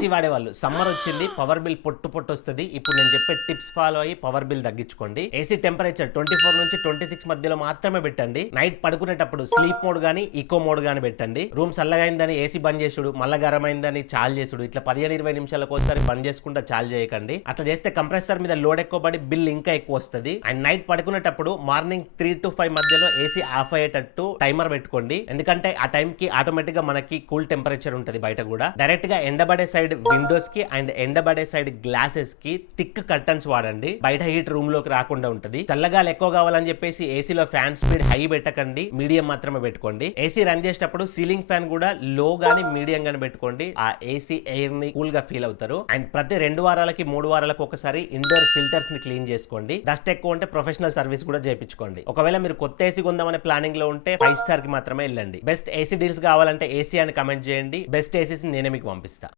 AC వాడేవాళ్ళు summer వచ్చింది, power bill పొట్టు వస్తుంది. ఇప్పుడు నేను చెప్పే టిప్స్ ఫాలో అయ్యి పవర్ బిల్ తగ్గించుకోండి. ఏసీ టెంపరేచర్ 24 నుంచి 26 మధ్యలో మాత్రమే పెట్టండి. నైట్ పడుకునేటప్పుడు స్లీప్ మోడ్ గానీ ఈకో మోడ్ గానీ పెట్టండి. రూమ్ చల్లగైందని ఏసీ బంద్ చేసుడు, మళ్ళా గరమైందని చాలు చేసుడు, ఇట్లా 15-20 నిమిషాలకు ఒకసారి బంద్ చేసుకుంటా చాలు చేయకండి. అట్లా చేస్తే కంప్రెసర్ మీద లోడ్ ఎక్కువ పడి బిల్ ఇంకా ఎక్కువ వస్తుంది. అండ్ నైట్ పడుకునేటప్పుడు మార్నింగ్ 3 to 5 మధ్యలో ఏసీ ఆఫ్ అయ్యేటట్టు టైమర్ పెట్టుకోండి. ఎందుకంటే ఆ టైం కి ఆటోమేటిక్ గా మనకి కూల్ టెంపరేచర్ ఉంటుంది. బయట కూడా డైరెక్ట్ గా ఎండబడే సైడ్ విండోస్ కి అండ్ ఎండబడే సైడ్ గ్లాసెస్ కి థిక్ కర్టన్స్ వాడండి. బయట హీట్ రూమ్ లోకి రాకుండా ఉంటది. చల్లగాలి ఎక్కువ కావాలని చెప్పేసి ఏసీలో ఫ్యాన్ స్పీడ్ హై పెట్టకండి, మీడియం మాత్రమే పెట్టుకోండి. ఏసీ రన్ చేసేటప్పుడు సీలింగ్ ఫ్యాన్ కూడా లో గానీ మీడియం గానీ పెట్టుకోండి. ఆ ఏసీ ఎయిర్ ని కూల్ గా ఫీల్ అవుతారు. అండ్ ప్రతి 2 వారాలకి 3 వారాలకు ఒకసారి ఇండోర్ ఫిల్టర్స్ ని క్లీన్ చేసుకోండి. డస్ట్ ఎక్కువ ఉంటే ప్రొఫెషనల్ సర్వీస్ కూడా చేయించుకోండి. ఒకవేళ మీరు కొత్త ఏసీ కొందామనే ప్లానింగ్ లో ఉంటే 5 స్టార్ కి మాత్రమే వెళ్ళండి. బెస్ట్ ఏసీ డీల్స్ కావాలంటే ఏసీ అని కమెంట్ చేయండి. బెస్ట్ ఏసీస్ నేనే మీకు పంపిస్తా.